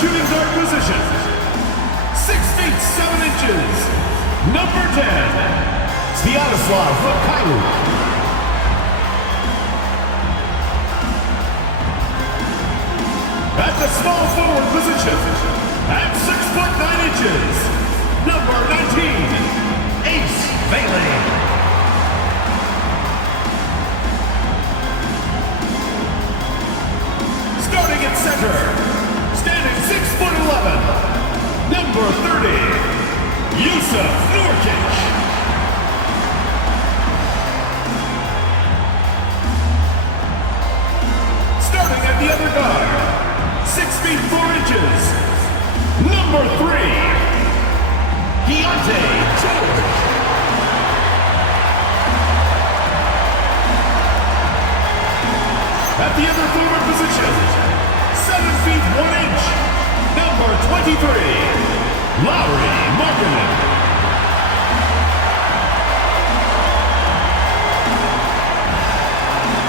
shooting guard position, 6 feet 7 inches, number 10, Sviatoslav Mikhailuk. At the small forward position, at 6 foot 9 inches, number 19, Ace Bailey. Starting at center, standing 6 foot 11, number 30, Yusuf Nurkic. Starting at the other guard, 6 feet 4 inches, number 3, Keontae George. At the other forward position, 7 feet 1 inch, number 23, Lauri Markkanen.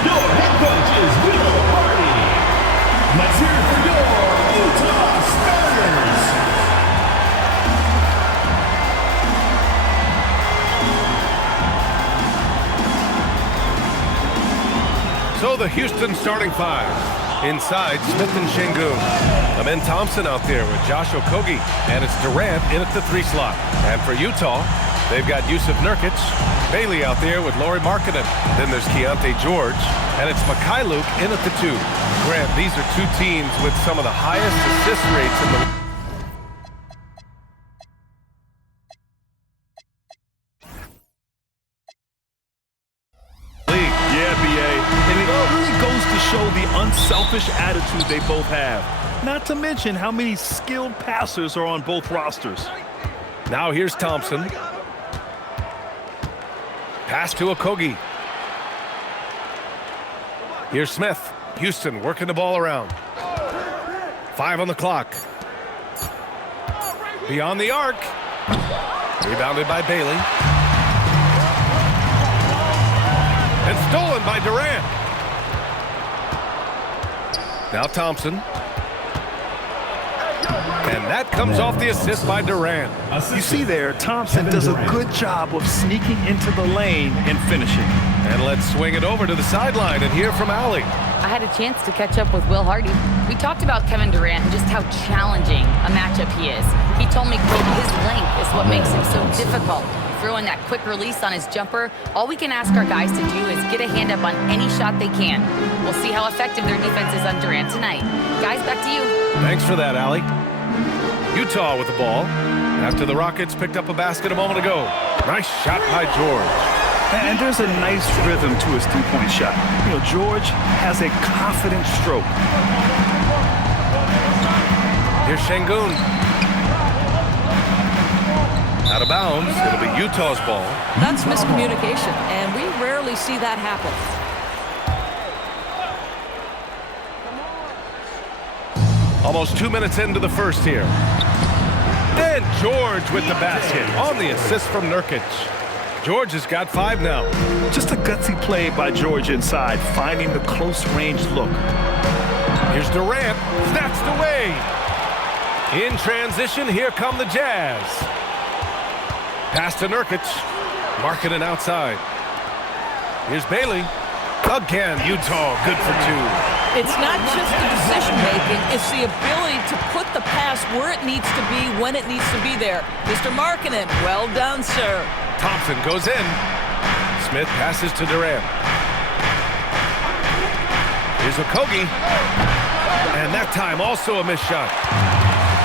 Your head coach is Will Hardy. Let's hear it for your Utah starters. So the Houston starting five. Inside, Smith and Şengün. Amen Thompson out there with Josh Okogie. And it's Durant in at the 3 slot. And for Utah, they've got Yusuf Nurkic. Bailey out there with Lauri Markkanen. Then there's Keontae George. And it's Mikhailuk in at the 2. Grant, these are two teams with some of the highest assist rates in the league. Yeah, BA. And it really goes to show the unselfish attitude they both have. Not to mention how many skilled passers are on both rosters. Now here's Thompson. Pass to Okogie. Here's Smith. Houston working the ball around. 5 on the clock. Beyond the arc. Rebounded by Bailey. And stolen by Durant. Now Thompson. And that comes off the assist by Durant. You see there, Thompson does a good job of sneaking into the lane and finishing. And let's swing it over to the sideline and hear from Allie. I had a chance to catch up with Will Hardy. We talked about Kevin Durant and just how challenging a matchup he is. He told me, quote, his length is what makes him so difficult. Throwing that quick release on his jumper, all we can ask our guys to do is get a hand up on any shot they can. We'll see how effective their defense is on Durant tonight. Guys, back to you. Thanks for that, Allie. Utah with the ball after the Rockets picked up a basket a moment ago. Nice shot by George. And there's a nice rhythm to his three-point shot. You know, George has a confident stroke. Here's Şengün. Out of bounds. It'll be Utah's ball. That's miscommunication, and we rarely see that happen. Almost 2 minutes into the first here. And George with the basket on the assist from Nurkic. George has got 5 now. Just a gutsy play by George inside, finding the close-range look. Here's Durant, snatched away. In transition, here come the Jazz. Pass to Nurkic, Markkanen outside. Here's Bailey. Again, Utah, good for 2. It's not just the decision-making, it's the ability to put the pass where it needs to be, when it needs to be there. Mr. Markkanen, well done, sir. Thompson goes in. Smith passes to Durant. Here's Okogie. And that time also a missed shot.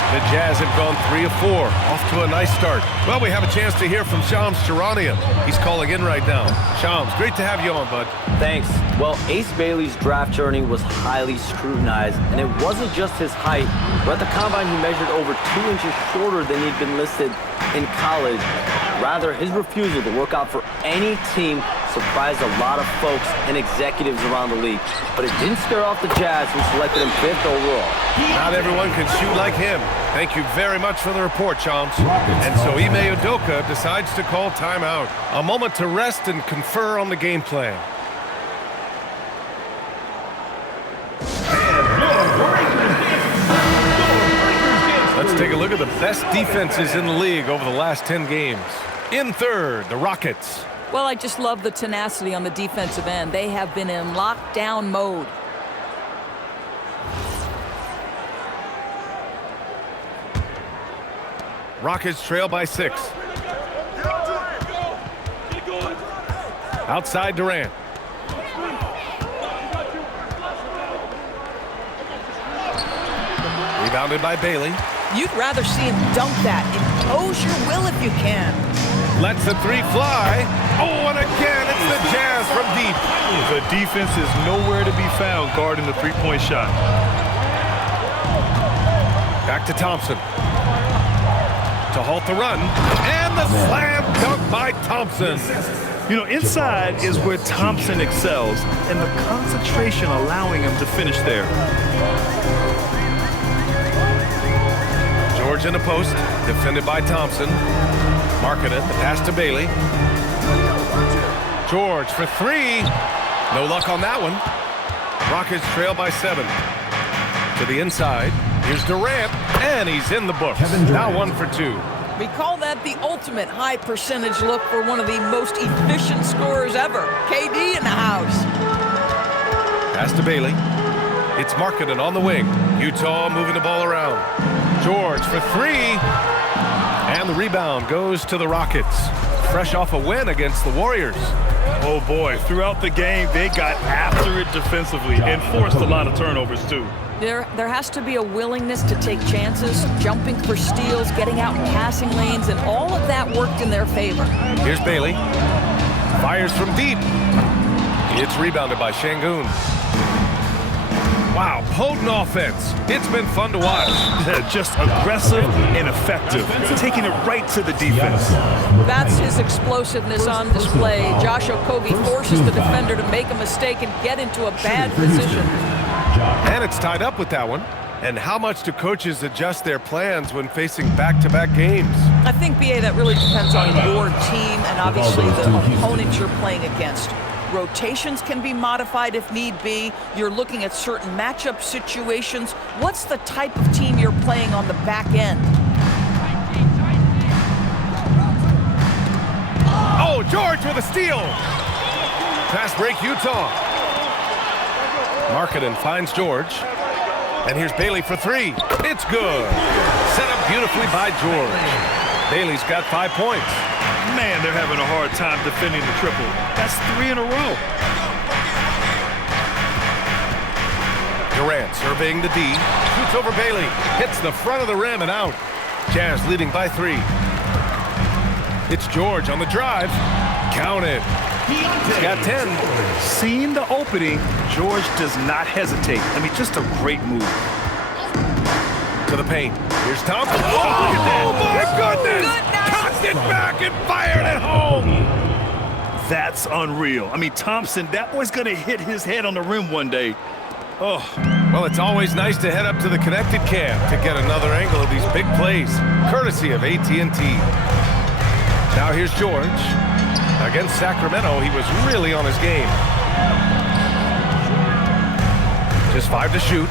The Jazz have gone 3 of 4. Off to a nice start. Well, we have a chance to hear from Shams Charania. He's calling in right now. Shams, great to have you on, bud. Thanks. Well, Ace Bailey's draft journey was highly scrutinized, and it wasn't just his height, but at the combine he measured over 2 inches shorter than he'd been listed in college. Rather, his refusal to work out for any team surprised a lot of folks and executives around the league. But it didn't scare off the Jazz, who selected him 5th overall. Not everyone can shoot like him. Thank you very much for the report, Shams. And so Ime Udoka decides to call timeout. A moment to rest and confer on the game plan. take a look at the best defenses in the league over the last 10 games. In third, the Rockets. Well, I just love the tenacity on the defensive end. They have been in lockdown mode. Rockets trail by 6. Outside Durant. Rebounded by Bailey. You'd rather see him dunk that. Impose your will if you can. Lets the three fly. Oh, and again, it's the Jazz from deep. The defense is nowhere to be found guarding the three-point shot. Back to Thompson. To halt the run. And the slam dunk by Thompson. You know, inside is where Thompson excels, and the concentration allowing him to finish there. George in the post, defended by Thompson. Markkanen, the pass to Bailey. George for 3. No luck on that one. Rockets trail by 7. To the inside. Here's Durant, and he's in the books. Now 1 for 2. We call that the ultimate high percentage look for one of the most efficient scorers ever. KD in the house. Pass to Bailey. It's Markkanen on the wing. Utah moving the ball around. George for 3. And the rebound goes to the Rockets. Fresh off a win against the Warriors. Oh boy, throughout the game, they got after it defensively and forced a lot of turnovers too. There has to be a willingness to take chances, jumping for steals, getting out in passing lanes, and all of that worked in their favor. Here's Bailey. Fires from deep. It's rebounded by Şengün. Wow, potent offense. It's been fun to watch. Just aggressive and effective, taking it right to the defense. That's his explosiveness on display. Josh Okogie forces the defender to make a mistake and get into a bad position. And it's tied up with that one. And how much do coaches adjust their plans when facing back-to-back games? I think, B.A., that really depends on your team and obviously the opponent you're playing against. Rotations can be modified if need be. You're looking at certain matchup situations. What's the type of team you're playing on the back end? Oh, George with a steal. Fast break, Utah. Markkanen finds George. And here's Bailey for 3. It's good. Set up beautifully by George. Bailey's got 5 points. Man, they're having a hard time defending the triple. That's 3 in a row. Durant surveying the D. Shoots over Bailey. Hits the front of the rim and out. Jazz leading by 3. It's George on the drive. Count it. He's got 10. Seeing the opening, George does not hesitate. I mean, just a great move. To the paint. Here's Thompson. Oh my goodness! Cocked it back and fired it home. That's unreal. I mean, Thompson, that boy's going to hit his head on the rim one day. Oh. Well, it's always nice to head up to the connected cam to get another angle of these big plays, courtesy of AT&T. Now here's George. Against Sacramento, he was really on his game. Just 5 to shoot.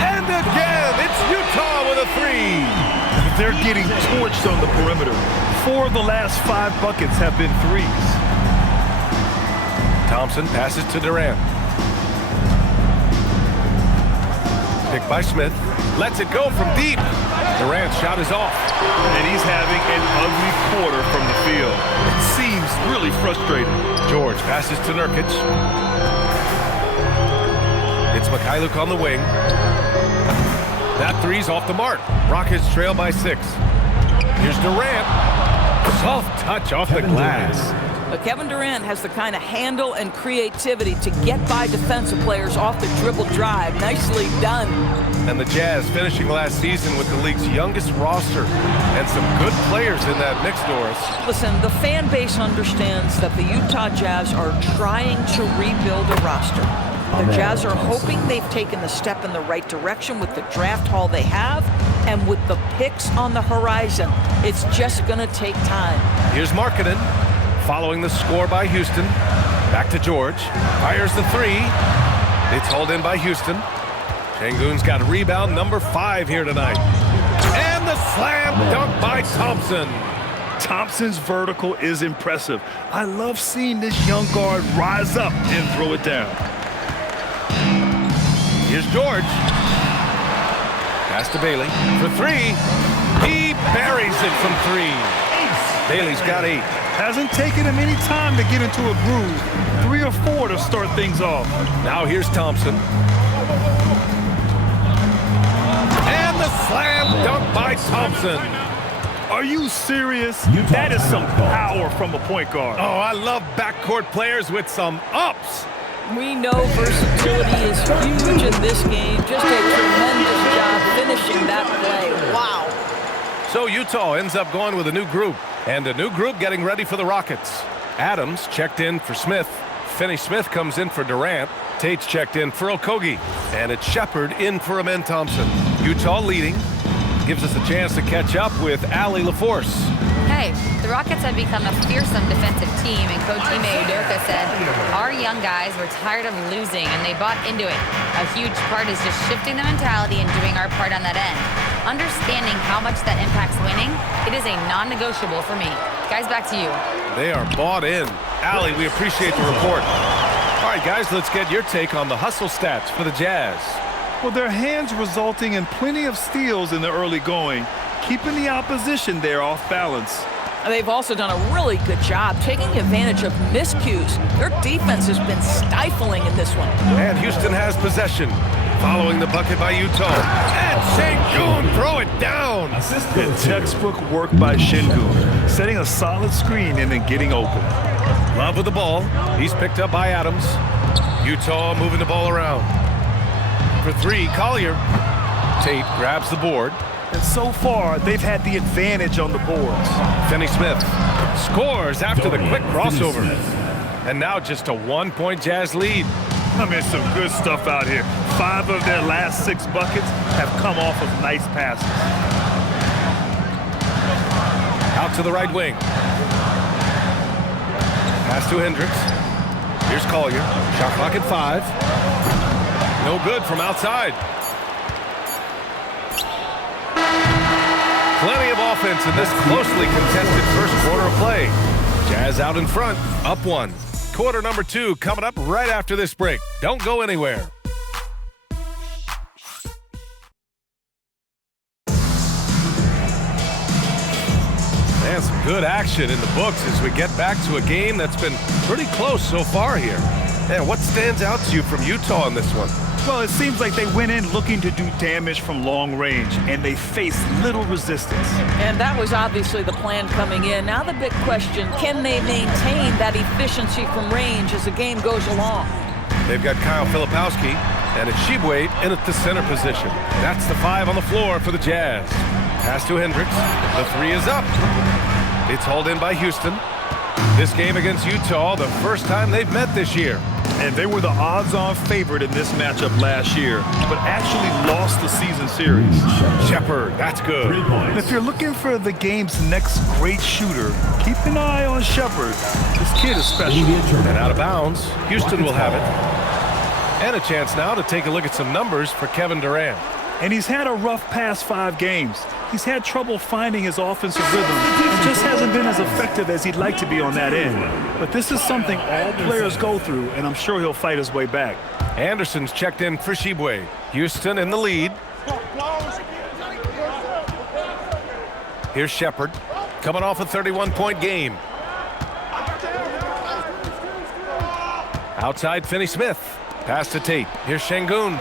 And again, it's Utah with a 3. They're getting torched on the perimeter. 4 of the last 5 buckets have been 3s. Thompson passes to Durant. Picked by Smith. Lets it go from deep. Durant's shot is off. And he's having an ugly quarter from the field. It seems really frustrating. George passes to Nurkic. It's Mikhailuk on the wing. That 3's off the mark. Rockets trail by 6. Here's Durant. Soft touch off the glass. But Kevin Durant has the kind of handle and creativity to get by defensive players off the dribble drive. Nicely done. And the Jazz finishing last season with the league's youngest roster and some good players in that mix, Doris. Listen, the fan base understands that the Utah Jazz are trying to rebuild a roster. The Jazz are hoping they've taken the step in the right direction with the draft haul they have and with the picks on the horizon. It's just going to take time. Here's Markkanen following the score by Houston. Back to George. Fires the 3. It's hauled in by Houston. Şengün's got rebound number 5 here tonight. And the slam dunk by Thompson. Thompson's vertical is impressive. I love seeing this young guard rise up and throw it down. Here's George. Pass to Bailey for three. He buries it from three. Bailey's got 8. Hasn't taken him any time to get into a groove. 3 or 4 to start things off. Now here's Thompson. And the slam dunk by Thompson. Are you serious? That is some power from a point guard. Oh, I love backcourt players with some ups. We know versatility is huge in this game. Just a tremendous job finishing that play. Wow. So Utah ends up going with a new group, and a new group getting ready for the Rockets. Adams checked in for Smith. Finney-Smith comes in for Durant. Tate's checked in for Okogie. And it's Shepard in for Amen Thompson. Utah leading. Gives us a chance to catch up with Allie LaForce. Hey, the Rockets have become a fearsome defensive team, and Coach Ime Udoka said, our young guys were tired of losing, and they bought into it. A huge part is just shifting the mentality and doing our part on that end. Understanding how much that impacts winning, it is a non-negotiable for me. Guys, back to you. They are bought in. Allie, we appreciate the report. All right, guys, let's get your take on the hustle stats for the Jazz. Well, their hands resulting in plenty of steals in the early going, keeping the opposition there off balance. They've also done a really good job taking advantage of miscues. Their defense has been stifling in this one. And Houston has possession. Following the bucket by Utah. And Sengun, throw it down. And textbook work by Sengun, setting a solid screen and then getting open. Love with the ball. He's picked up by Adams. Utah moving the ball around. For 3, Collier. Tate grabs the board. And so far, they've had the advantage on the boards. Finney-Smith scores after the quick crossover. And now just a 1-point Jazz lead. I mean, some good stuff out here. 5 of their last 6 buckets have come off of nice passes. Out to the right wing. Pass to Hendricks. Here's Collier. Shot clock at 5. No good from outside. Plenty of offense in this closely contested first quarter of play. Jazz out in front, up 1. Quarter number 2 coming up right after this break. Don't go anywhere. And some good action in the books as we get back to a game that's been pretty close so far here. And what stands out to you from Utah in this one? Well, it seems like they went in looking to do damage from long range, and they faced little resistance. And that was obviously the plan coming in. Now the big question, can they maintain that efficiency from range as the game goes along? They've got Kyle Filipowski, and it's Shibwe in at the center position. That's the 5 on the floor for the Jazz. Pass to Hendricks. The 3 is up. It's hauled in by Houston. This game against Utah, the first time they've met this year. And they were the odds-on favorite in this matchup last year, but actually lost the season series. Shepard, that's good. And if you're looking for the game's next great shooter, keep an eye on Shepard. This kid is special. And out of bounds, Houston will have it. And a chance now to take a look at some numbers for Kevin Durant. And he's had a rough past 5 games. He's had trouble finding his offensive rhythm and just hasn't been as effective as he'd like to be on that end. But this is something all players go through, and I'm sure he'll fight his way back. Anderson's checked in for Shibwe. Houston in the lead. Here's Shepard, coming off a 31-point game. Outside Finney-Smith. Pass to Tate. Here's Sengun.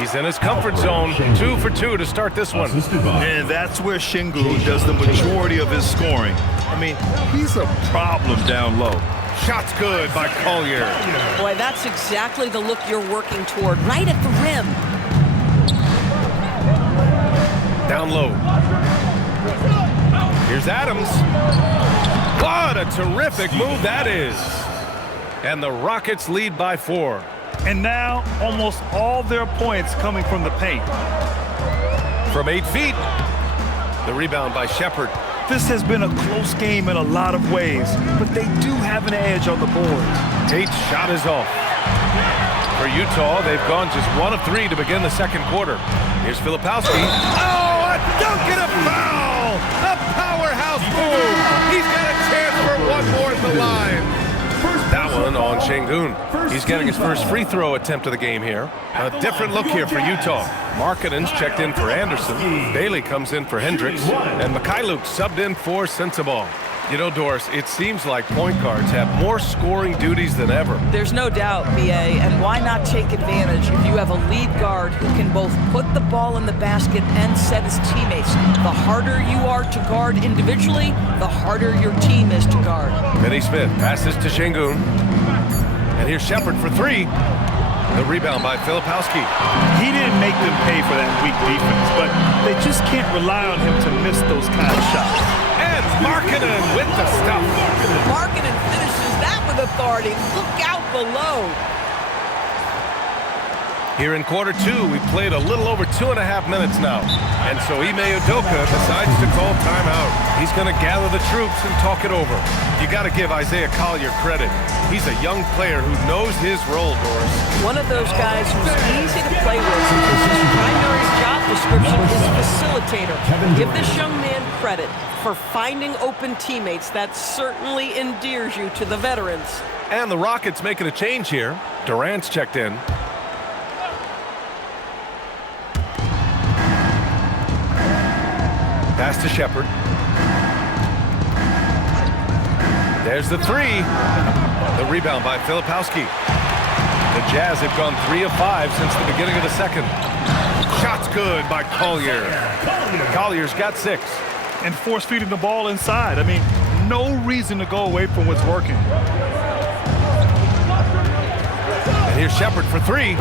He's in his comfort zone. 2 for 2 to start this one. And that's where Sengun does the majority of his scoring. I mean, he's a problem down low. Shot's good by Collier. Boy, that's exactly the look you're working toward, right at the rim. Down low. Here's Adams. What a terrific move that is. And the Rockets lead by 4. And now, almost all their points coming from the paint. From 8 feet. The rebound by Shepard. This has been a close game in a lot of ways, but they do have an edge on the board. Tate's shot is off. For Utah, they've gone just 1 of 3 to begin the second quarter. Here's Filipowski. Oh, a dunk! dunk and a foul! A powerhouse move! He's got a chance for one more at the line. That one on Şengün. He's getting his first free throw attempt of the game here. A different look here for Utah. Markkanen's checked in for Anderson. Bailey comes in for Hendricks. And Mikhailuk subbed in for Sensabaugh. You know, Doris, it seems like point guards have more scoring duties than ever. There's no doubt, B.A., and why not take advantage if you have a lead guard who can both put the ball in the basket and set his teammates. The harder you are to guard individually, the harder your team is to guard. Finney Smith passes to Şengün. And here's Shepard for three. The rebound by Filipowski. He didn't make them pay for that weak defense, but they just can't rely on him to miss those kind of shots. And Markkanen with the stuff. Markkanen finishes that with authority. Look out below. Here in quarter two, we've played a little over 2.5 minutes now. And so Ime Udoka decides to call timeout. He's going to gather the troops and talk it over. You got to give Isaiah Collier credit. He's a young player who knows his role, Doris. One of those guys who's easy to play with because his primary job description is facilitator. Give this young man credit for finding open teammates. That certainly endears you to the veterans. And the Rockets making a change here. Durant's checked in. Pass to Shepard. There's the three. The rebound by Filipowski. The Jazz have gone 3 of 5 since the beginning of the second. Shot's good by Collier. Collier's got 6. And force feeding the ball inside. I mean, no reason to go away from what's working. And here's Shepard for 3.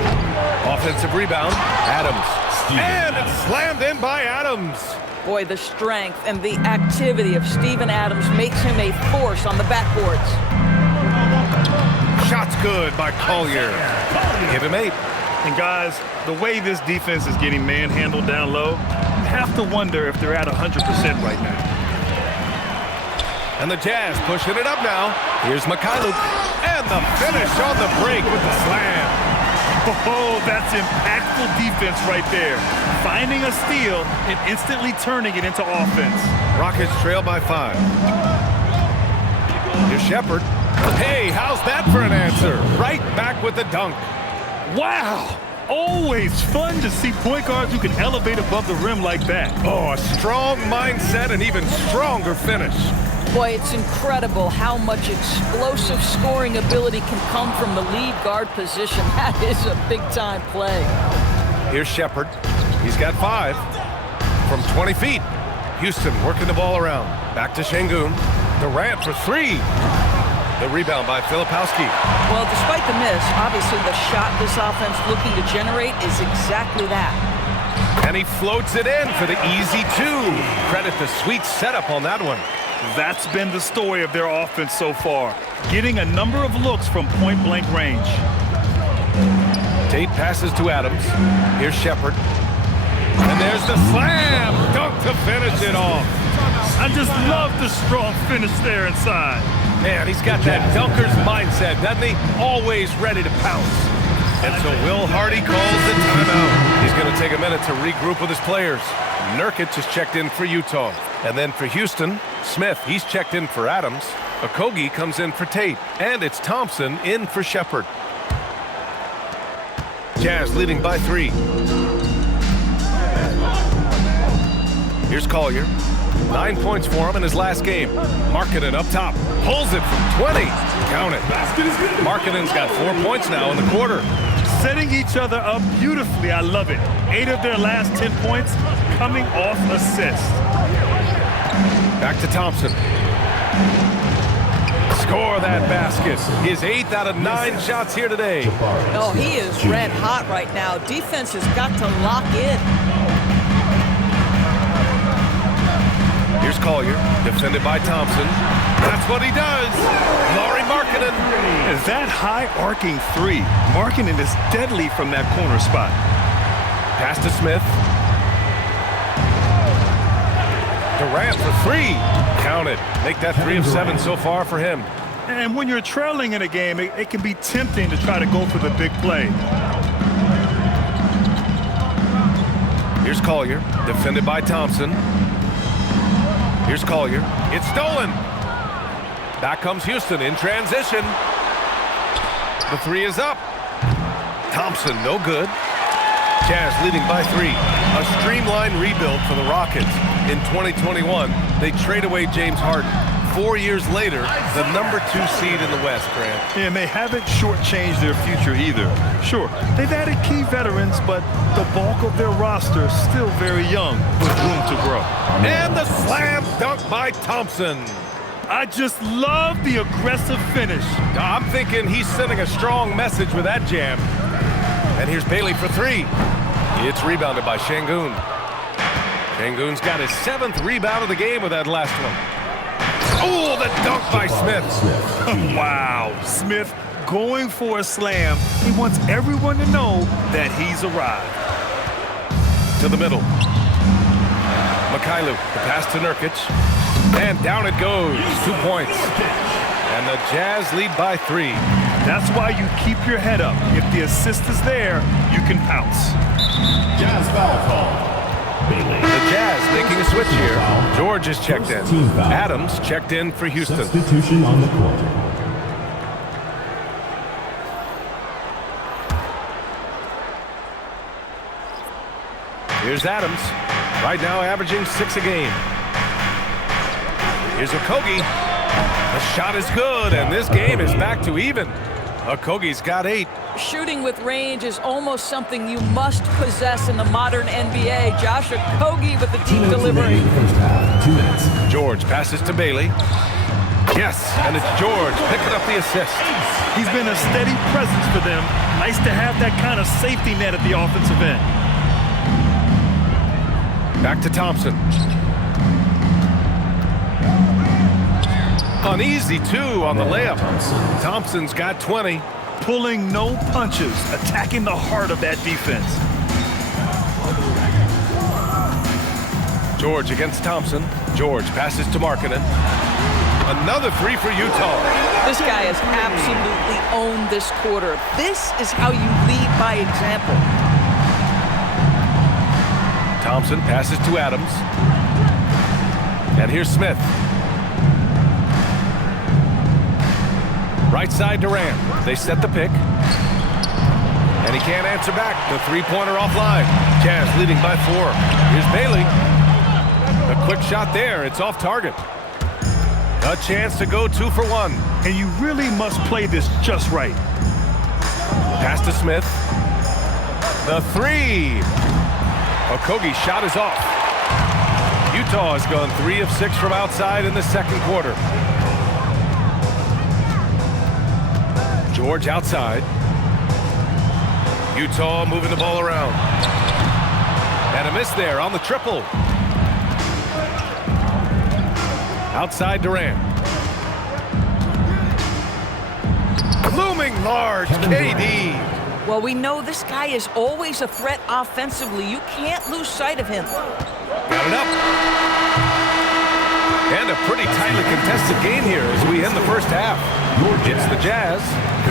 Offensive rebound. Adams. And it's slammed in by Adams. Boy, the strength and the activity of Steven Adams makes him a force on the backboards. Shot's good by Collier. Give him 8. And guys, the way this defense is getting manhandled down low, you have to wonder if they're at 100% right now. And the Jazz pushing it up now. Here's Mikhailuk. And the finish on the break with the slam. Oh, that's impactful defense right there. Finding a steal and instantly turning it into offense. Rockets trail by 5. Here's Shepard. Hey, how's that for an answer? Right back with the dunk. Wow! Always fun to see point guards who can elevate above the rim like that. Oh, a strong mindset and even stronger finish. Boy, it's incredible how much explosive scoring ability can come from the lead guard position. That is a big-time play. Here's Shepard. He's got 5 from 20 feet. Houston working the ball around. Back to Şengün. Durant for 3. The rebound by Filipowski. Well, despite the miss, obviously the shot this offense looking to generate is exactly that. And he floats it in for the easy 2. Credit the sweet setup on that one. That's been the story of their offense so far, getting a number of looks from point-blank range. Tate passes to Adams. Here's Shepard. And there's the slam! Dunk to finish it off. I just love the strong finish there inside. Man, he's got that dunker's mindset, doesn't he? Always ready to pounce. And so Will Hardy calls the timeout. He's going to take a minute to regroup with his players. Nurkic is checked in for Utah. And then for Houston, Smith, he's checked in for Adams. Okogie comes in for Tate. And it's Thompson in for Shepard. Jazz leading by 3. Here's Collier. 9 points for him in his last game. Markkanen up top. Pulls it from 20. Count it. Markkanen's got 4 points now in the quarter. Setting each other up beautifully. I love it. 8 of their last 10 points coming off assists. Back to Thompson. Score that basket. His 8th out of 9 shots here today. Oh, he is red hot right now. Defense has got to lock in. Here's Collier, defended by Thompson. That's what he does. Lauri Markkanen. That high arcing 3. Markkanen is deadly from that corner spot. Pass to Smith. Durant for 3. Count it. Make that 3 of 7 so far for him. And when you're trailing in a game, it can be tempting to try to go for the big play. Here's Collier, defended by Thompson. Here's Collier. It's stolen. Back comes Houston in transition. The three is up. Thompson, no good. Jazz leading by 3. A streamlined rebuild for the Rockets. In 2021, they trade away James Harden. 4 years later, the number 2 seed in the West, Grant. And they haven't shortchanged their future either. Sure, they've added key veterans, but the bulk of their roster is still very young with room to grow. And the slam dunk by Thompson. I just love the aggressive finish. I'm thinking he's sending a strong message with that jam. And here's Bailey for 3. It's rebounded by Şengün. Şengün's got his 7th rebound of the game with that last one. Oh, the dunk by Smith. Wow, Smith going for a slam. He wants everyone to know that he's arrived. To the middle. Mikhailu, the pass to Nurkic. And down it goes. 2 points. And the Jazz lead by 3. That's why you keep your head up. If the assist is there, you can pounce. Jazz foul call. Bailey. The Jazz making a switch here. George is checked in. Adams checked in for Houston. Substitution on the court. Here's Adams. Right now averaging 6 a game. Here's Okogie. The shot is good, and this game is back to even. Okogie's got 8. Shooting with range is almost something you must possess in the modern NBA. Josh Okogie with the deep delivery. First half, 2 minutes. George passes to Bailey. Yes, and it's George picking up the assist. He's been a steady presence for them. Nice to have that kind of safety net at the offensive end. Back to Thompson. Uneasy, too, on the layup. Thompson's got 20. Pulling no punches, attacking the heart of that defense. George against Thompson. George passes to Markkanen. Another 3 for Utah. This guy has absolutely owned this quarter. This is how you lead by example. Thompson passes to Adams. And here's Smith. Right side Durant. They set the pick. And he can't answer back. The 3-pointer offline. Jazz leading by 4. Here's Bailey. A quick shot there. It's off target. A chance to go 2 for 1. And you really must play this just right. Pass to Smith. The 3. Okogie's shot is off. Utah has gone 3 of 6 from outside in the second quarter. George outside. Utah moving the ball around. And a miss there on the triple. Outside Durant. Looming large, KD. Well, we know this guy is always a threat offensively. You can't lose sight of him. Got it up. And a pretty tightly contested game here as we end the first half. It's the Jazz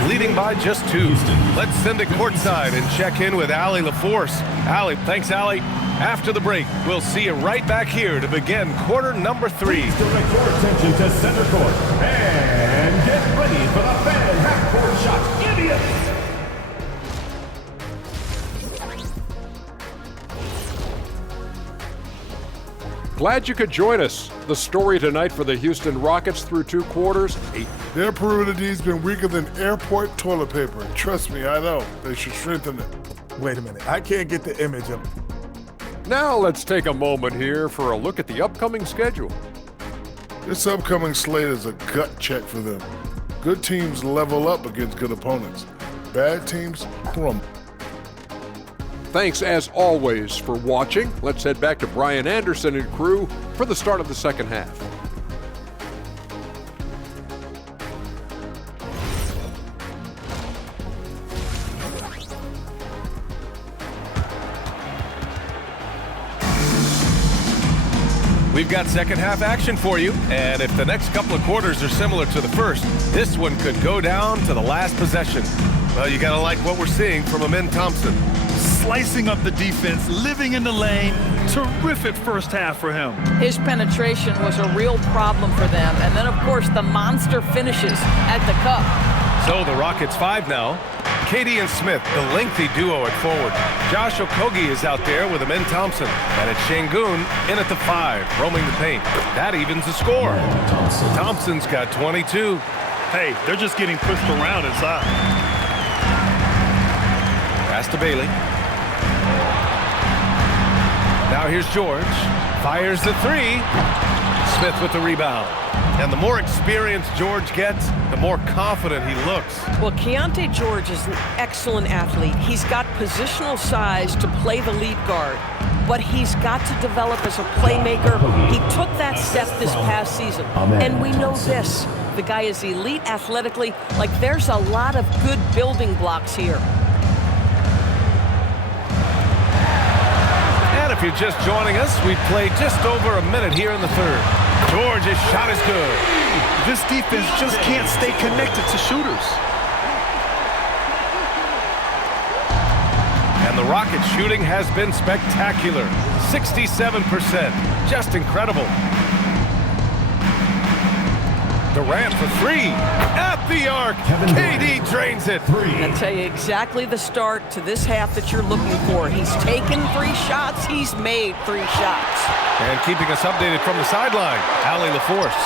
leading by just 2. Let's send it courtside and check in with Allie LaForce. Allie, thanks, Allie. After the break, we'll see you right back here to begin quarter number 3. Please direct your attention to center court. And get ready for the fan half-court shot. Idiots! Glad you could join us. The story tonight for the Houston Rockets through 2 quarters. Their perimeter D's been weaker than airport toilet paper. Trust me, I know. They should strengthen it. Wait a minute. I can't get the image of. Now let's take a moment here for a look at the upcoming schedule. This upcoming slate is a gut check for them. Good teams level up against good opponents. Bad teams crumble. Thanks as always for watching. Let's head back to Brian Anderson and crew for the start of the second half. We've got second half action for you, and if the next couple of quarters are similar to the first, this one could go down to the last possession. Well, you gotta like what we're seeing from Amin Thompson. slicing up the defense, living in the lane. Terrific first half for him. His penetration was a real problem for them. And then, of course, the monster finishes at the cup. So the Rockets 5 now. Katie and Smith, the lengthy duo at forward. Josh Okogie is out there with Amen Thompson. And it's Şengün in at the 5, roaming the paint. That evens the score. Thompson's got 22. Hey, they're just getting pushed around inside. Pass to Bailey. Now here's George. Fires the 3. Smith with the rebound. And the more experience George gets, the more confident he looks. Well, Keontae George is an excellent athlete. He's got positional size to play the lead guard, but he's got to develop as a playmaker. He took that step this past season, and we know this. The guy is elite athletically. Like, there's a lot of good building blocks here. And if you're just joining us, we've played just over a minute here in the third. George's shot is good. This defense just can't stay connected to shooters. And the Rockets' shooting has been spectacular. 67%. Just incredible. Durant for 3. At the arc. KD drains it. I'll tell you exactly the start to this half that you're looking for. He's taken 3 shots. He's made 3 shots. And keeping us updated from the sideline, Allie LaForce.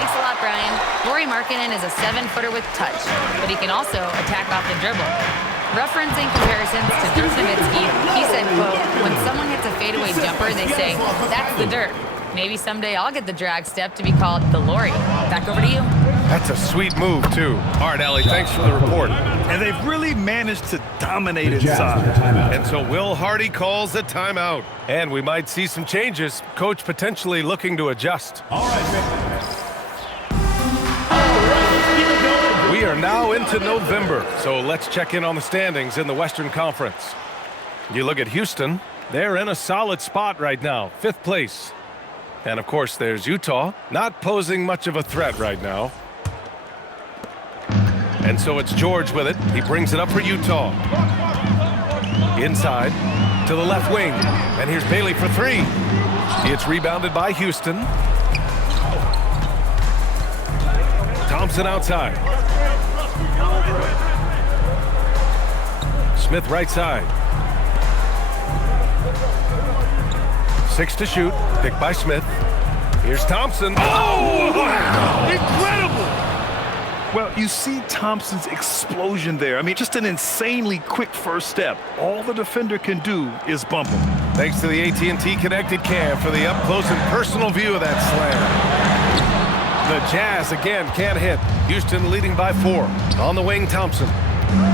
Thanks a lot, Brian. Lauri Markkanen is a 7-footer with touch, but he can also attack off the dribble. Referencing comparisons to Dirk Nowitzki, he said, quote, when someone hits a fadeaway jumper, they say, that's the Dirk. Maybe someday I'll get the drag step to be called the Lauri. Back over to you. That's a sweet move, too. All right, Allie, thanks for the report. And they've really managed to dominate inside. And so Will Hardy calls a timeout. And we might see some changes. Coach potentially looking to adjust. All right, We are now into November, so let's check in on the standings in the Western Conference. You look at Houston, they're in a solid spot right now, 5th place. And of course, there's Utah, not posing much of a threat right now. And so it's George with it. He brings it up for Utah. Inside to the left wing. And here's Bailey for 3. It's rebounded by Houston. Thompson outside. Smith right side. 6 to shoot. Picked by Smith. Here's Thompson. Oh! Incredible! Well, you see Thompson's explosion there. I mean, just an insanely quick first step. All the defender can do is bump him. Thanks to the AT&T Connected Cam for the up-close and personal view of that slam. The Jazz, again, can't hit. Houston leading by 4. On the wing, Thompson.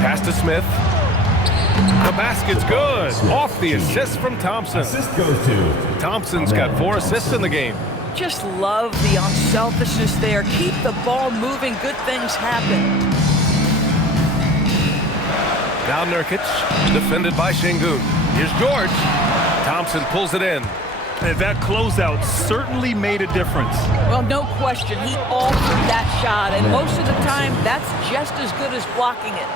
Pass to Smith. The basket's good. Off the assist from Thompson. Assist goes to Thompson's got 4 assists in the game. Just love the unselfishness there. Keep the ball moving. Good things happen. Now Nurkic, defended by Şengün. Here's George. Thompson pulls it in. And that closeout certainly made a difference. Well, no question. He altered that shot, and most of the time, that's just as good as blocking it.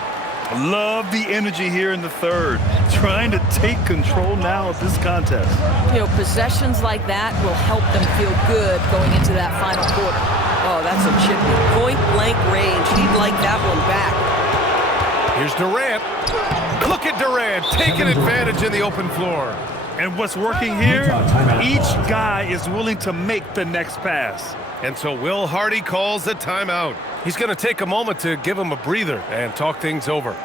Love the energy here in the third. Trying to take control now of this contest. You know, possessions like that will help them feel good going into that final quarter. Oh, that's a chip. Point-blank range. He'd like that one back. Here's Durant. Look at Durant taking advantage in the open floor. And what's working here, each guy is willing to make the next pass. And so Will Hardy calls a timeout. He's going to take a moment to give him a breather and talk things over.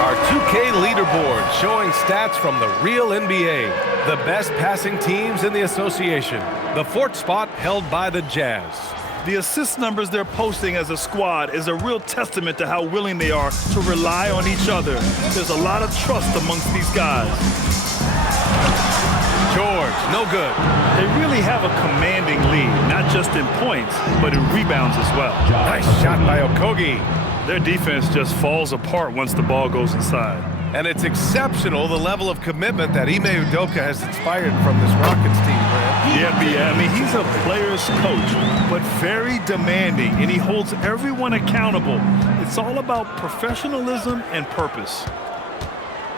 Our 2K leaderboard showing stats from the real NBA. The best passing teams in the association. The 4th spot held by the Jazz. The assist numbers they're posting as a squad is a real testament to how willing they are to rely on each other. There's a lot of trust amongst these guys. George, no good. They really have a commanding lead, not just in points, but in rebounds as well. Nice shot by Okogie. Their defense just falls apart once the ball goes inside. And it's exceptional the level of commitment that Ime Udoka has inspired from this Rockets team, man. Yeah, I mean, he's a player's coach, but very demanding, and he holds everyone accountable. It's all about professionalism and purpose.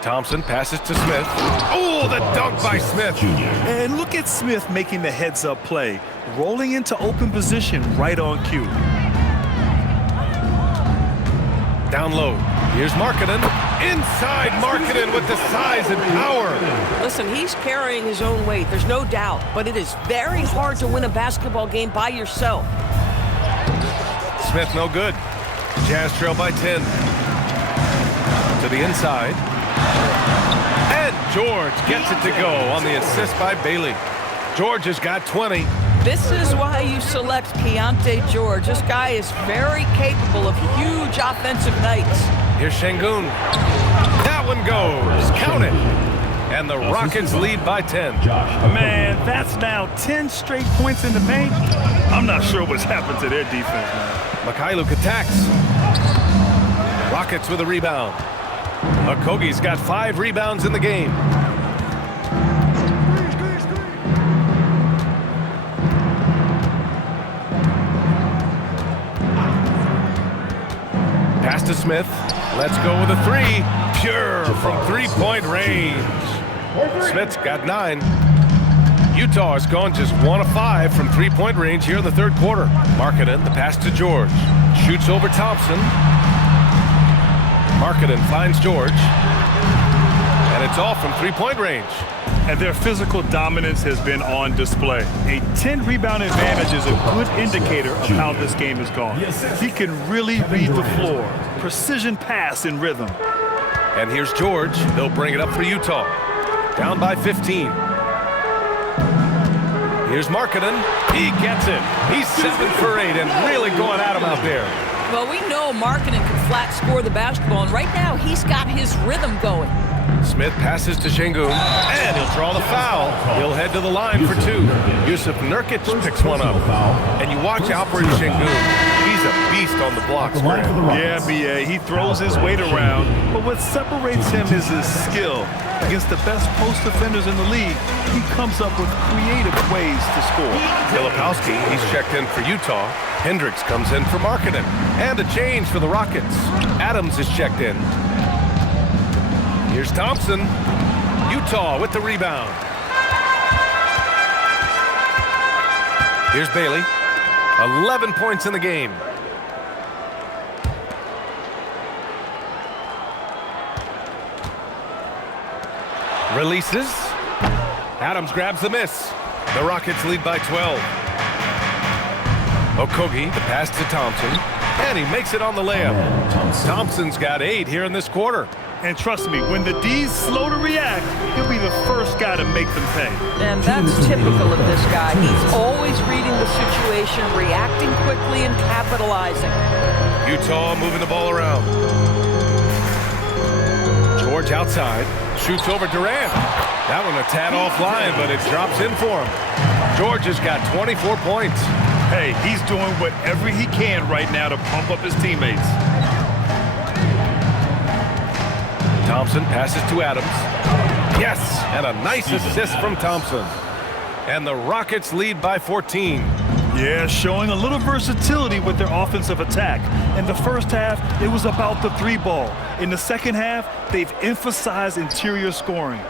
Thompson passes to Smith. Oh, the dunk by Smith. And look at Smith making the heads-up play, rolling into open position right on cue. Down low. Here's Markkanen. Inside Markkanen with the size and power. Listen, he's carrying his own weight, there's no doubt, but it is very hard to win a basketball game by yourself. Smith no good. Jazz trail by 10. To the inside. And George gets it to go on the assist by Bailey. George has got 20. This is why you select Keontae George. This guy is very capable of huge offensive nights. Here's Şengün. That one goes. Count it. And the Rockets lead by 10. Man, that's now 10 straight points in the paint. I'm not sure what's happened to their defense, man. Mykhailiuk attacks. Rockets with a rebound. Okogie's got 5 rebounds in the game. Pass to Smith. Let's go with a 3. Pure from 3-point range. Smith's got 9. Utah has gone just 1 of 5 from 3-point range here in the third quarter. Markkanen, the pass to George. Shoots over Thompson. Markkanen finds George. And it's all from 3-point range. And their physical dominance has been on display. A 10-rebound advantage is a good indicator of how this game has gone. He can really read the floor. Precision pass in rhythm. And here's George. They'll bring it up for Utah. Down by 15. Here's Markkanen. He gets it. He's 7 for 8 and really going at him out there. Well, we know Markkanen can flat score the basketball, and right now he's got his rhythm going. Smith passes to Şengün, and he'll draw the foul. He'll head to the line for 2. Yusuf Nurkic picks one up. And you watch Alperen Şengün. He's a beast on the blocks, man. Yeah, B.A. He throws his weight around, but what separates him is his skill. Against the best post defenders in the league, he comes up with creative ways to score. Filipowski, he's checked in for Utah. Hendricks comes in for Markkanen. And a change for the Rockets. Adams is checked in. Here's Thompson. Utah with the rebound. Here's Bailey. 11 points in the game. Releases. Adams grabs the miss. The Rockets lead by 12. Okogie, the pass to Thompson. And he makes it on the layup. Thompson's got 8 here in this quarter. And trust me, when the D's slow to react, he'll be the first guy to make them pay. And that's typical of this guy. He's always reading the situation, reacting quickly, and capitalizing. Utah moving the ball around. George outside. Shoots over Durant. That one a tad offline, but it drops in for him. George has got 24 points. Hey, he's doing whatever he can right now to pump up his teammates. Thompson passes to Adams. Yes, and a nice assist from Thompson. And the Rockets lead by 14. Yeah, showing a little versatility with their offensive attack. In the first half, it was about the 3 ball. In the second half, they've emphasized interior scoring.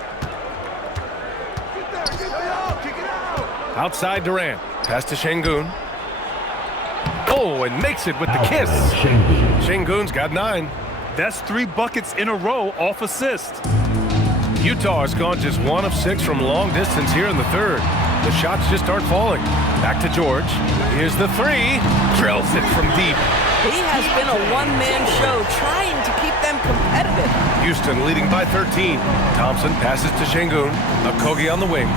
Outside Durant. Pass to Şengün. Oh, and makes it with the kiss. Şengün's got 9. That's 3 buckets in a row off assist. Utah has gone just 1 of 6 from long distance here in the third. The shots just aren't falling. Back to George. Here's the 3. Drills it from deep. He has been a one-man show trying to keep them competitive. Houston leading by 13. Thompson passes to Şengün. Okogie on the wing.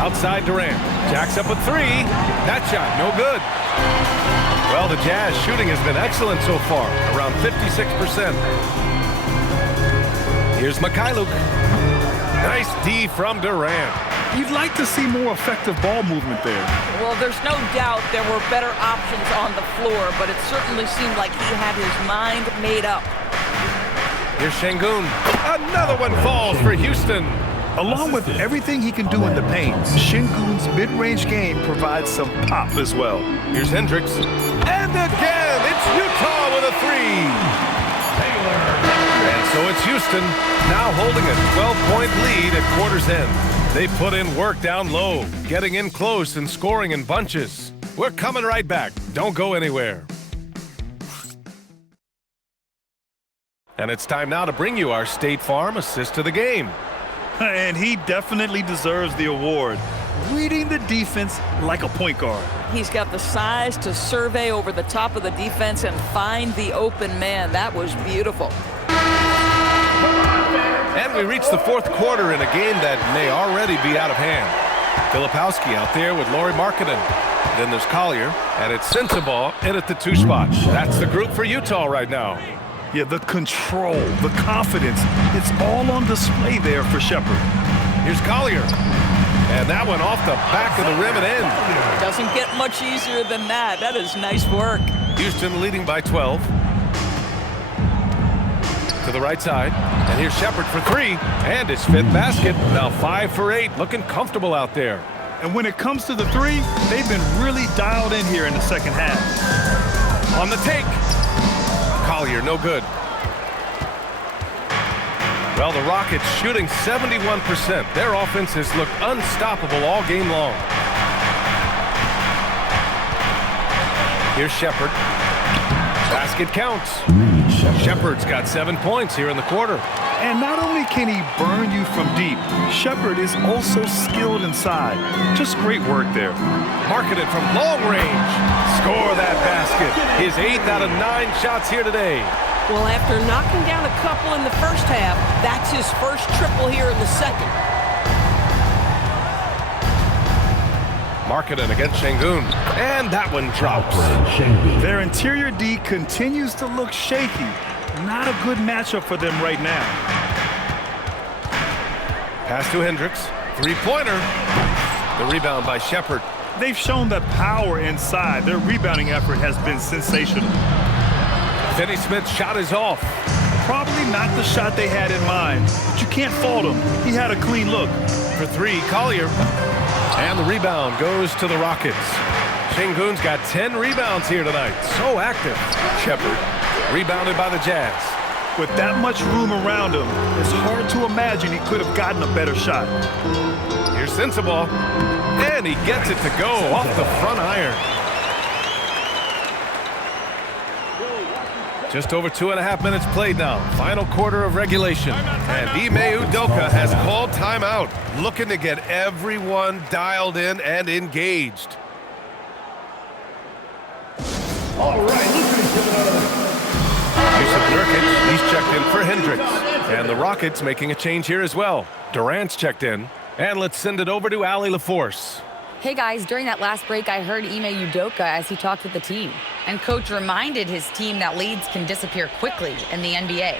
Outside Durant. Jacks up a 3. That shot no good. Well, the Jazz shooting has been excellent so far, around 56%. Here's Mykhailiuk. Nice D from Durant. You'd like to see more effective ball movement there. Well, there's no doubt there were better options on the floor, but it certainly seemed like he had his mind made up. Here's Şengün. Another one falls for Houston. Along with everything he can do in the paint, Şengün's mid-range game provides some pop as well. Here's Hendricks. And again, it's Utah with a three. And so it's Houston now holding a 12-point lead at quarter's end. They put in work down low, getting in close and scoring in bunches. We're coming right back. Don't go anywhere. And it's time now to bring you our State Farm assist of the game. And he definitely deserves the award. Reading the defense like a point guard. He's got the size to survey over the top of the defense and find the open man. That was beautiful. And we reach the fourth quarter in a game that may already be out of hand. Filipowski out there with Lauri Markkanen. Then there's Collier, and it's Sensabaugh in at the 2 spot. That's the group for Utah right now. Yeah, the control, the confidence, it's all on display there for Shepherd. Here's Collier. And that one off the back of the rim and in. Doesn't get much easier than that. That is nice work. Houston leading by 12. To the right side. And here's Shepherd for 3. And his 5th basket. Now 5 for 8. Looking comfortable out there. And when it comes to the 3, they've been really dialed in here in the second half. On the take. Collier, no good. Well, the Rockets shooting 71%. Their offense has looked unstoppable all game long. Here's Shepherd. Basket counts. Shepherd's got 7 points here in the quarter. And not only can he burn you from deep, Shepherd is also skilled inside. Just great work there. Markkanen from long range. Score that basket. His 8th out of 9 shots here today. Well, after knocking down a couple in the first half, that's his first triple here in the second. Markkanen against Şengün. And that one drops. Their interior D continues to look shaky. Not a good matchup for them right now. Pass to Hendricks. 3-pointer. The rebound by Shepherd. They've shown that power inside. Their rebounding effort has been sensational. Finney Smith's shot is off. Probably not the shot they had in mind, but you can't fault him. He had a clean look. For 3, Collier. And the rebound goes to the Rockets. Şengün's got 10 rebounds here tonight. So active. Shepherd rebounded by the Jazz. With that much room around him, it's hard to imagine he could have gotten a better shot. Here's Sensabaugh. And he gets it to go off the front iron. Just over 2.5 minutes played now. Final quarter of regulation. And Ime Udoka has called timeout, looking to get everyone dialed in and engaged. All right, Yusuf Nurkic, he's checked in for Hendricks. And the Rockets making a change here as well. Durant's checked in. And let's send it over to Allie LaForce. Hey guys, during that last break, I heard Ime Udoka as he talked with the team. And coach reminded his team that leads can disappear quickly in the NBA.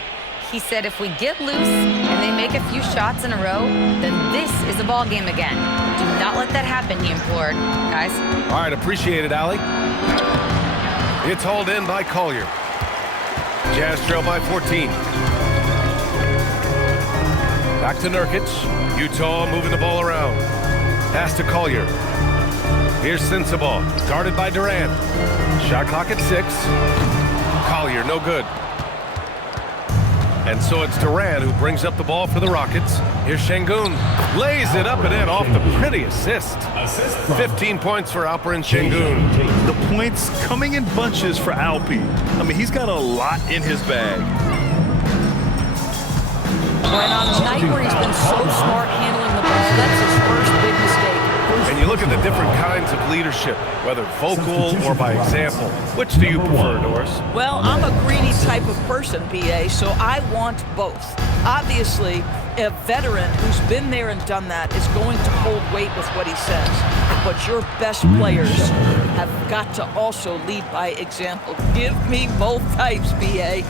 He said if we get loose and they make a few shots in a row, then this is a ball game again. Do not let that happen, he implored. Guys. All right, appreciate it, Allie. It's hauled in by Collier. Jazz trail by 14. Back to Nurkic. Utah moving the ball around. Pass to Collier. Here's Sensabaugh, guarded by Durant. Shot clock at 6. Collier, no good. And so it's Durant who brings up the ball for the Rockets. Here's Şengün. Lays it up and in off the pretty assist. 15 points for Alperen Şengün. The points coming in bunches for Alpi. I mean, he's got a lot in his bag. When on a night where he's been so smart handling the ball, that's his first big mistake. And you look at the different kinds of leadership, whether vocal or by example. Which do you prefer, Doris? Well, I'm a greedy type of person, BA, so I want both. Obviously, a veteran who's been there and done that is going to hold weight with what he says. But your best players have got to also lead by example. Give me both types, BA.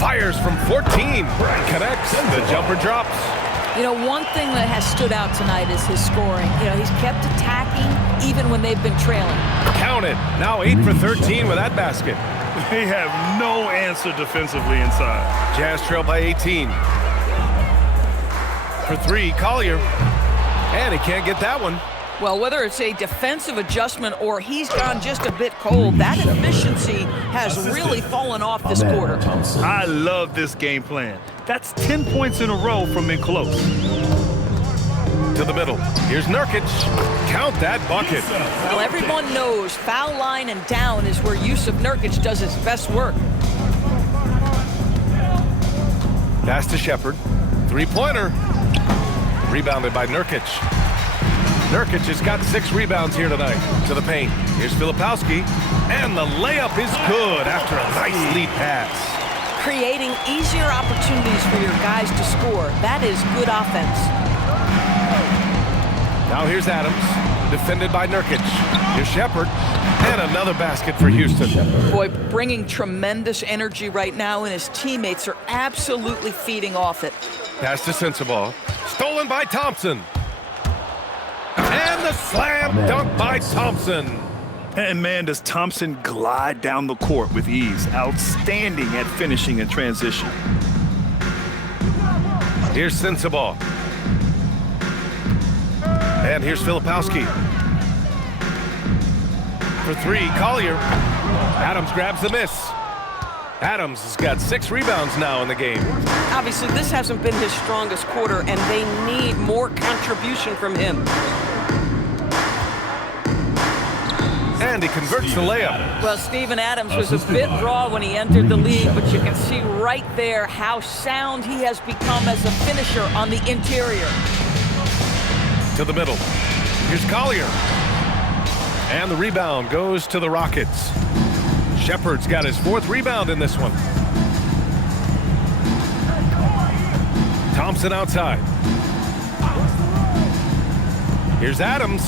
Fires from 14. Connects. The jumper drops. You know, one thing that has stood out tonight is his scoring. You know, he's kept attacking even when they've been trailing. Count it. Now 8 for 13 with that basket. They have no answer defensively inside. Jazz trail by 18. For three, Collier. And he can't get that one. Well, whether it's a defensive adjustment or he's gone just a bit cold, that efficiency has really fallen off this quarter. I love this game plan. That's 10 points in a row from in close. To the middle. Here's Nurkic. Count that bucket. Well, everyone knows foul line and down is where Yusuf Nurkic does his best work. Pass to Shepherd. Three-pointer. Rebounded by Nurkic. Nurkic has got 6 rebounds here tonight. To the paint. Here's Filipowski. And the layup is good after a nice lead pass. Creating easier opportunities for your guys to score. That is good offense. Now here's Adams. Defended by Nurkic. Here's Shepherd. And another basket for Houston. Boy, bringing tremendous energy right now, and his teammates are absolutely feeding off it. Pass to Sensabaugh. Stolen by Thompson. And the slam dunk by Thompson. And man, does Thompson glide down the court with ease. Outstanding at finishing in transition. Here's Sensabaugh. And here's Filipowski. For three, Collier. Adams grabs the miss. Adams has got 6 rebounds now in the game. Obviously, this hasn't been his strongest quarter, and they need more contribution from him. And he converts the layup. Well, Steven Adams was a bit raw when he entered the league, but you can see right there how sound he has become as a finisher on the interior. To the middle. Here's Collier. And the rebound goes to the Rockets. Shepherd's got his 4th rebound in this one. Thompson outside. Here's Adams.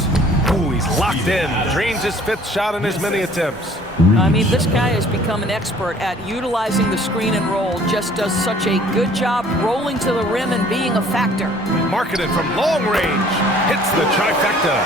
Ooh, he's locked in. Drains his 5th shot in as many attempts. I mean, this guy has become an expert at utilizing the screen and roll. Just does such a good job rolling to the rim and being a factor. Markkanen from long range hits the trifecta.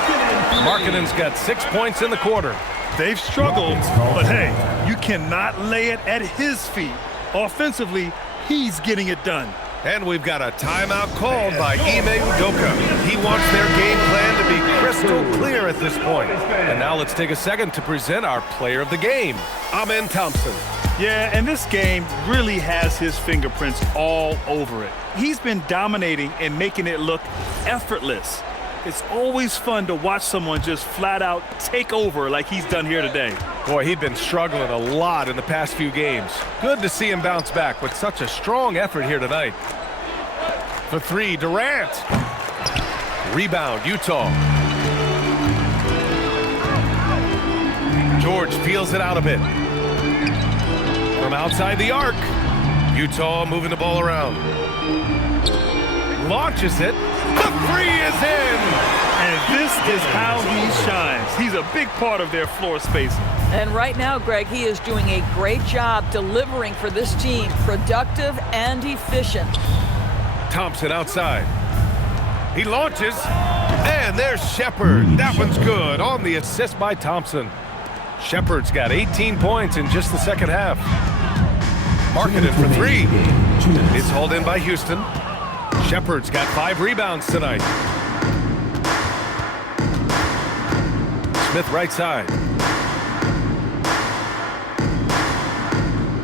Markkanen's got 6 points in the quarter. They've struggled, but hey, you cannot lay it at his feet. Offensively, he's getting it done. And we've got a timeout called by Ime Udoka. He wants their game plan to be crystal clear at this point. And now let's take a second to present our player of the game, Amen Thompson. Yeah, and this game really has his fingerprints all over it. He's been dominating and making it look effortless. It's always fun to watch someone just flat out take over like he's done here today. Boy, he'd been struggling a lot in the past few games. Good to see him bounce back with such a strong effort here tonight. For three, Durant. Rebound, Utah. George feels it out a bit. From outside the arc, Utah moving the ball around. Launches it. The three is in! And this is how he shines. He's a big part of their floor spacing. And right now, Greg, he is doing a great job delivering for this team. Productive and efficient. Thompson outside. He launches. And there's Shepherd. That one's good on the assist by Thompson. Shepherd's got 18 points in just the second half. Markkanen for three. It's hauled in by Houston. Shepherd's got 5 rebounds tonight. Smith right side.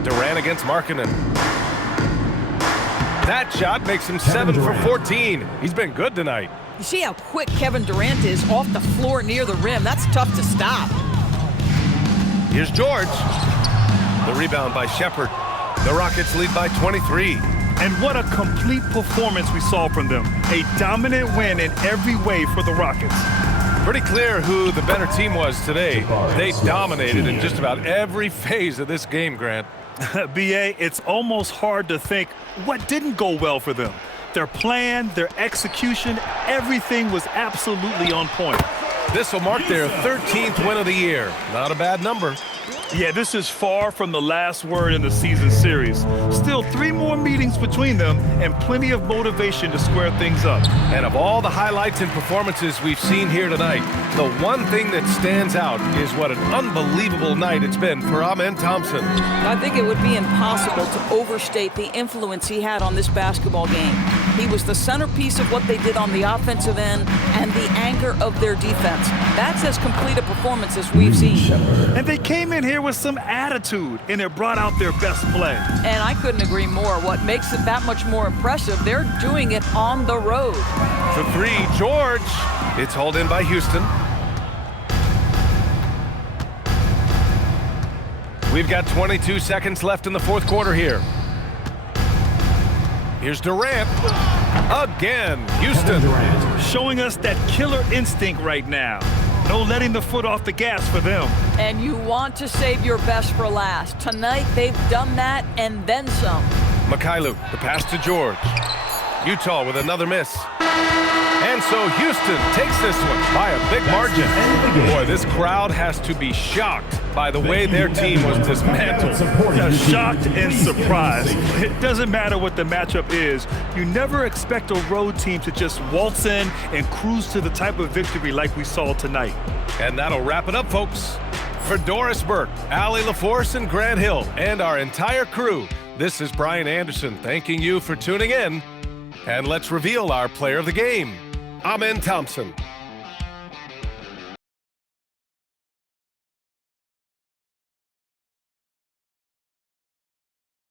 Durant against Markkanen. That shot makes him 7 for 14. He's been good tonight. You see how quick Kevin Durant is off the floor near the rim. That's tough to stop. Here's George. The rebound by Shepherd. The Rockets lead by 23. And what a complete performance we saw from them. A dominant win in every way for the Rockets. Pretty clear who the better team was today. They dominated in just about every phase of this game, Grant. B.A., it's almost hard to think what didn't go well for them. Their plan, their execution, everything was absolutely on point. This will mark their 13th win of the year. Not a bad number. Yeah, this is far from the last word in the season series. Still 3 more meetings between them and plenty of motivation to square things up. And of all the highlights and performances we've seen here tonight, the one thing that stands out is what an unbelievable night it's been for Amen Thompson. I think it would be impossible to overstate the influence he had on this basketball game. He was the centerpiece of what they did on the offensive end and the anchor of their defense. That's as complete a performance as we've seen. And they came in here with some attitude, and it brought out their best play. And I couldn't agree more. What makes it that much more impressive, they're doing it on the road. For 3, George. It's hauled in by Houston. We've got 22 seconds left in the 4th quarter here. Here's Durant. Again, Houston. Showing us that killer instinct right now. No letting the foot off the gas for them. And you want to save your best for last. Tonight, they've done that and then some. Mikhailu, the pass to George. Utah with another miss. And so Houston takes this one by a big margin. Boy, this crowd has to be shocked by the way their team was dismantled. Shocked and surprised. It doesn't matter what the matchup is. You never expect a road team to just waltz in and cruise to the type of victory like we saw tonight. And that'll wrap it up, folks. For Doris Burke, Allie LaForce, and Grant Hill, and our entire crew, this is Brian Anderson thanking you for tuning in. And let's reveal our player of the game, Amen Thompson.